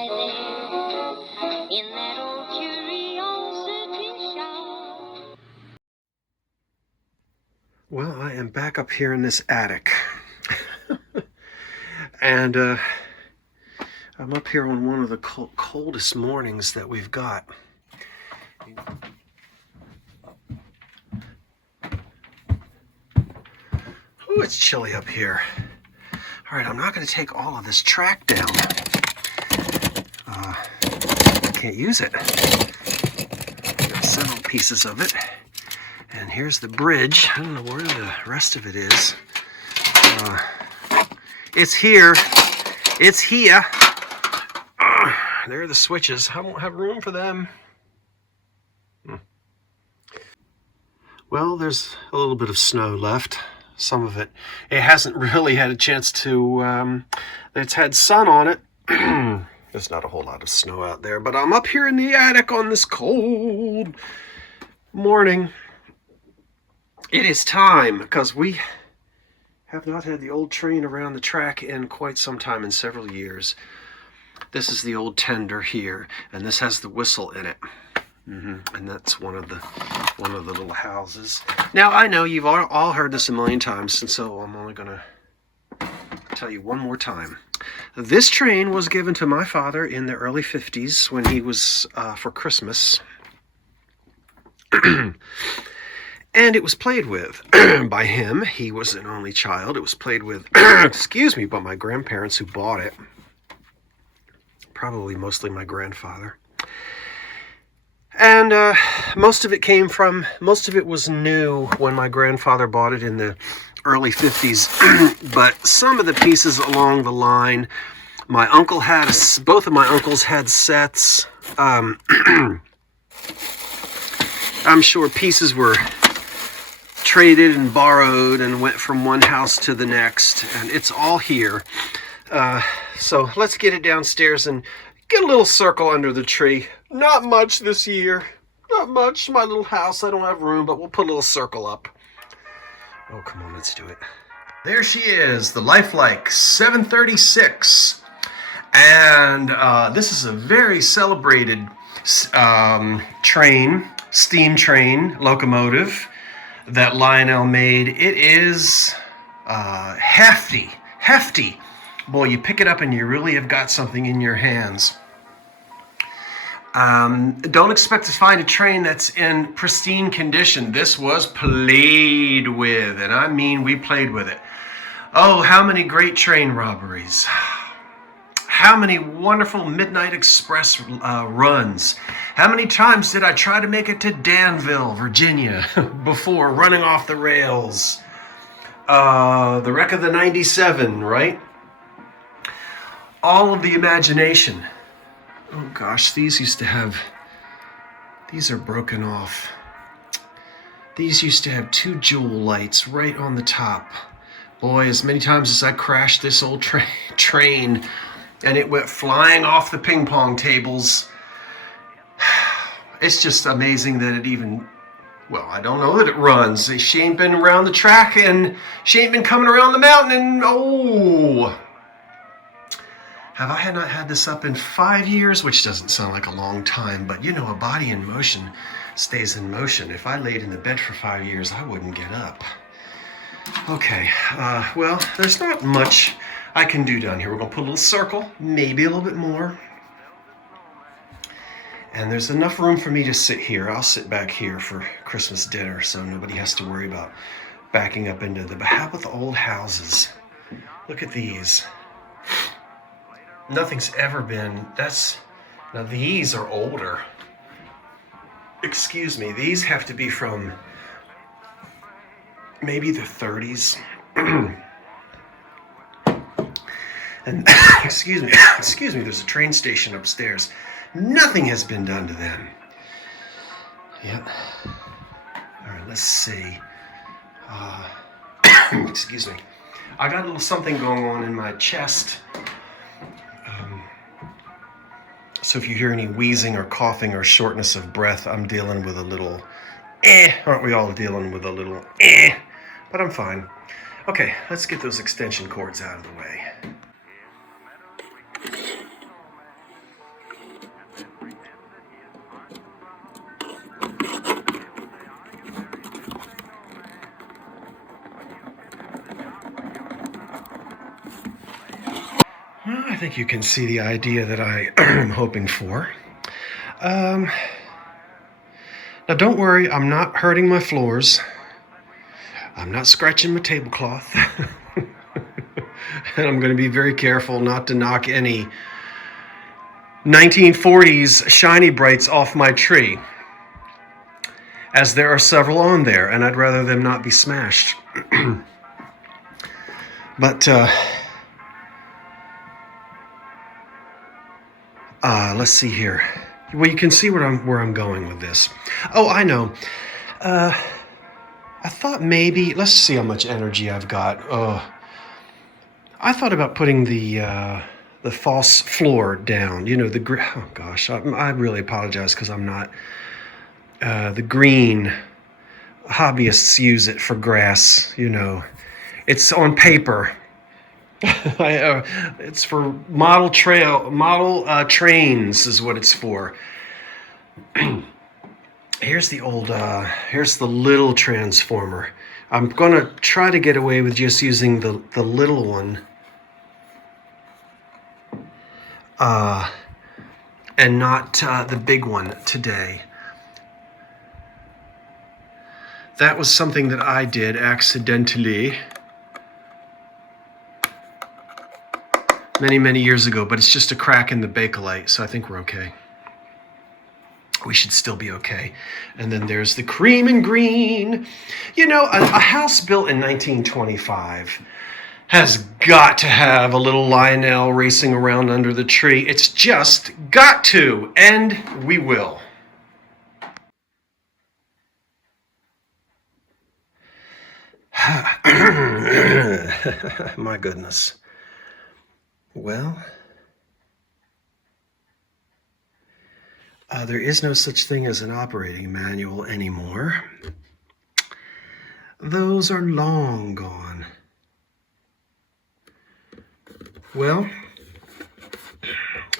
I live in that old curiosity shop. Well, I am back up here in this attic. And I'm up here on one of the coldest mornings that we've got. Oh, it's chilly up here. All right, I'm not going to take all of this track down. I can't use it. Got several pieces of it. And here's the bridge. I don't know where the rest of it is. It's here. It's here. There are the switches. I won't have room for them. Well, there's a little bit of snow left. Some of it. It hasn't really had a chance to, it's had sun on it. There's not a whole lot of snow out there, but I'm up here in the attic on this cold morning. It is time, because we have not had the old train around the track in quite some time, in several years. This is the old tender here, and this has the whistle in it. And that's one of the little houses. Now, I know you've all heard this a million times, and so I'm only going to tell you one more time. This train was given to my father in the early 50s when he was for Christmas. And it was played with by him. He was an only child. It was played with, excuse me, by my grandparents who bought it. Probably mostly my grandfather. And most of it was new when my grandfather bought it in the early 50s. But some of the pieces along the line, both of my uncles had sets. I'm sure pieces were traded and borrowed and went from one house to the next. And it's all here. So let's get it downstairs and get a little circle under the tree. Not much this year. Not much. My little house, I don't have room, but we'll put a little circle up. Oh, come on, let's do it. There she is, the lifelike 736. And this is a very celebrated steam train, locomotive that Lionel made. It is hefty. Boy, you pick it up and you really have got something in your hands. Don't expect to find a train that's in pristine condition. This was played with, and I mean we played with it. Oh, how many great train robberies. How many wonderful Midnight Express runs. How many times did I try to make it to Danville, Virginia, before running off the rails? The wreck of the 97, right? All of the imagination. Oh gosh, these are broken off. These used to have 2 jewel lights right on the top. Boy, as many times as I crashed this old train and it went flying off the ping pong tables, it's just amazing that it even, well, I don't know that it runs. She ain't been around the track and she ain't been coming around the mountain and, oh. Have I not had this up in 5 years? Which doesn't sound like a long time, but you know, a body in motion stays in motion. If I laid in the bed for 5 years, I wouldn't get up. Okay, well, there's not much I can do down here. We're gonna put a little circle, maybe a little bit more. And there's enough room for me to sit here. I'll sit back here for Christmas dinner, so nobody has to worry about backing up into but how about the old houses? Look at these. Nothing's ever been, now these are older. Excuse me, these have to be from maybe the 30s. And excuse me, there's a train station upstairs. Nothing has been done to them. Yep. All right, let's see. Excuse me. I got a little something going on in my chest. So if you hear any wheezing or coughing or shortness of breath, I'm dealing with a little aren't we all dealing with a little but I'm fine. Okay, let's get those extension cords out of the way. think you can see the idea that I am hoping for. Now don't worry, I'm not hurting my floors. I'm not scratching my tablecloth. And I'm going to be very careful not to knock any 1940s shiny brights off my tree, as there are several on there, and I'd rather them not be smashed. But let's see here. Well, you can see where I'm going with this. Oh, I know. I thought maybe, let's see how much energy I've got. I thought about putting the false floor down. You know, oh gosh, I really apologize because I'm not. The green, hobbyists use it for grass, you know. It's on paper. It's for model trains is what it's for. Here's the little transformer. I'm gonna try to get away with just using the little one. And not the big one today. That was something that I did accidentally many, many years ago, but it's just a crack in the Bakelite, so I think we're okay. We should still be okay. And then there's the cream and green. You know, a house built in 1925 has got to have a little Lionel racing around under the tree. It's just got to, and we will. My goodness. Well, there is no such thing as an operating manual anymore. Those are long gone. Well,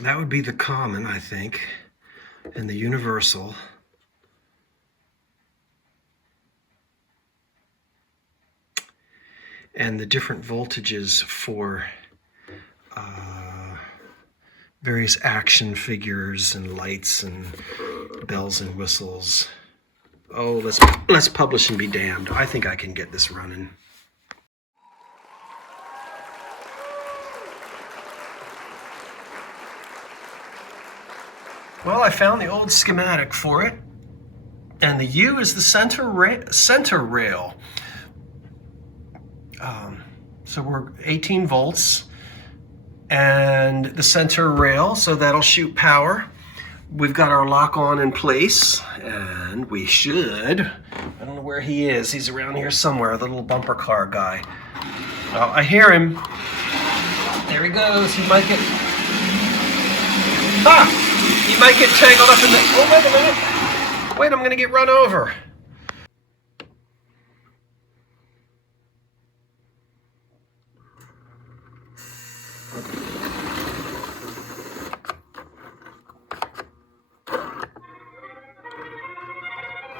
that would be the common, I think, and the universal. And the different voltages for various action figures and lights and bells and whistles. Oh, let's publish and be damned. I think I can get this running. Well, I found the old schematic for it, and the U is the center rail. So we're 18 volts and the center rail, so that'll shoot power. We've got our lock on in place, and we should, I don't know where he is. He's around here somewhere, the little bumper car guy. Oh, I hear him. There he goes. He might get, he might get tangled up in the, oh, wait a minute. Wait, I'm gonna get run over.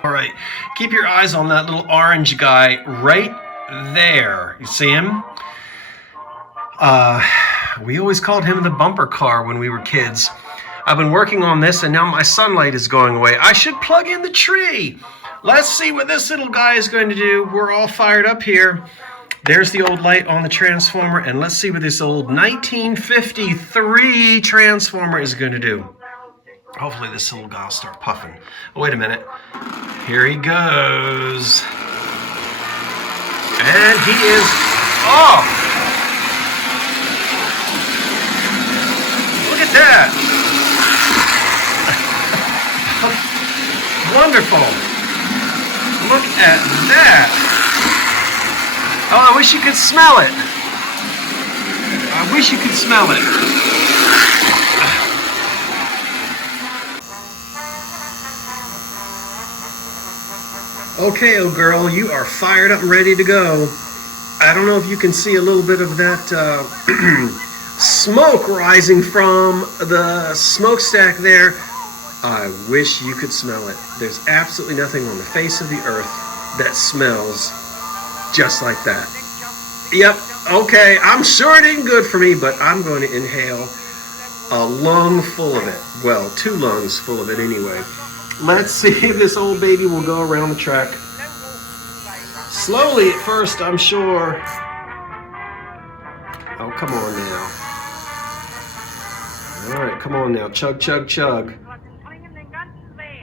All right, keep your eyes on that little orange guy right there. You see him? We always called him the bumper car when we were kids. I've been working on this, and now my sunlight is going away. I should plug in the tree. Let's see what this little guy is going to do. We're all fired up here. There's the old light on the transformer, and let's see what this old 1953 transformer is going to do. Hopefully this little guy will start puffing. Oh, wait a minute. Here he goes. And he is off. Look at that. Wonderful. Look at that. Oh, I wish you could smell it. I wish you could smell it. Okay, oh girl, you are fired up and ready to go. I don't know if you can see a little bit of that smoke rising from the smokestack there. I wish you could smell it. There's absolutely nothing on the face of the earth that smells just like that. Yep, okay, I'm sure it ain't good for me, but I'm going to inhale a lung full of it. Well, 2 lungs full of it anyway. Let's see if this old baby will go around the track. Slowly at first, I'm sure. Oh, come on now. All right, come on now. Chug, chug, chug.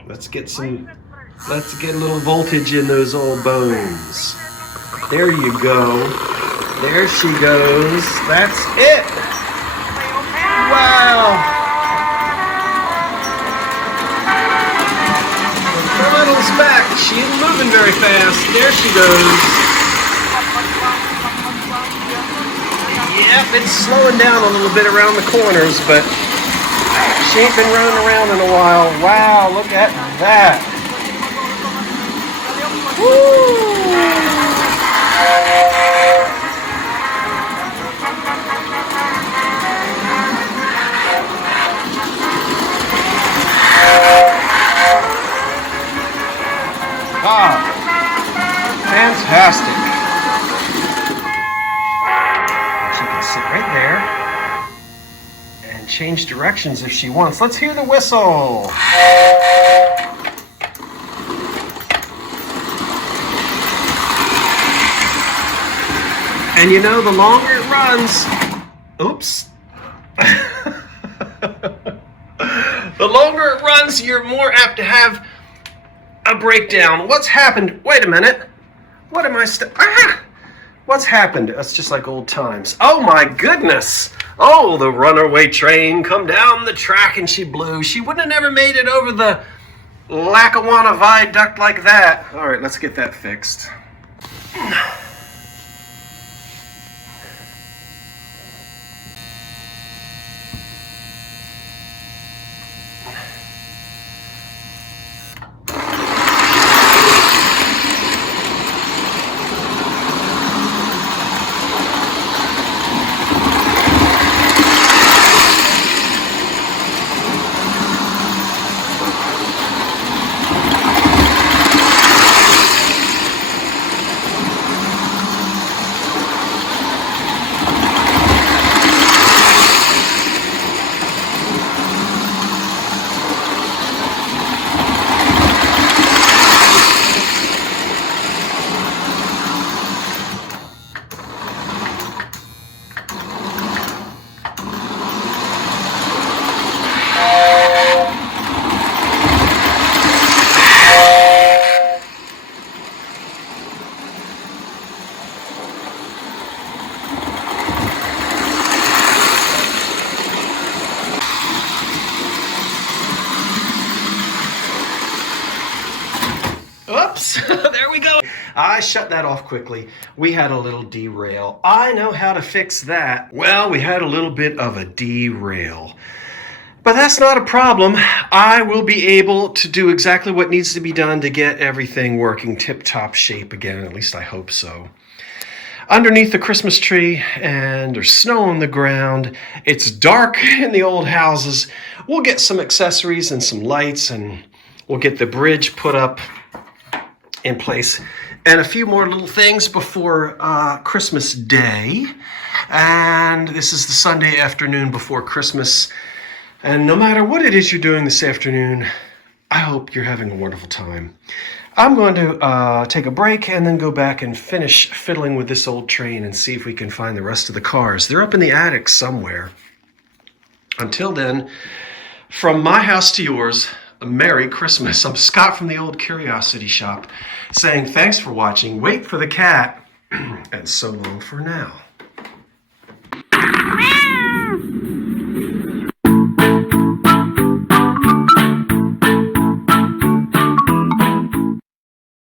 Let's get a little voltage in those old bones. There you go. There she goes. That's it. Wow. The little's back. She isn't moving very fast. There she goes. Yep, it's slowing down a little bit around the corners, but she ain't been running around in a while. Wow, look at that. Woo! Ah, fantastic. She can sit right there and change directions if she wants. Let's hear the whistle. And you know, the longer it runs, oops. The longer it runs, you're more apt to have a breakdown. What's happened? Wait a minute. What am I What's happened? That's just like old times. Oh my goodness. Oh, the runaway train come down the track and she blew. She wouldn't have never made it over the Lackawanna Viaduct like that. All right, let's get that fixed. Oops, there we go. I shut that off quickly. We had a little derail. I know how to fix that. Well, we had a little bit of a derail. But that's not a problem. I will be able to do exactly what needs to be done to get everything working tip-top shape again. At least I hope so. Underneath the Christmas tree, and there's snow on the ground. It's dark in the old houses. We'll get some accessories and some lights, and we'll get the bridge put up in place, and a few more little things before Christmas Day. And this is the Sunday afternoon before Christmas. And no matter what it is you're doing this afternoon, I hope you're having a wonderful time. I'm going to take a break and then go back and finish fiddling with this old train and see if we can find the rest of the cars. They're up in the attic somewhere. Until then, from my house to yours, a Merry Christmas. I'm Scott from the Old Curiosity Shop saying thanks for watching, wait for the cat, and so long for now.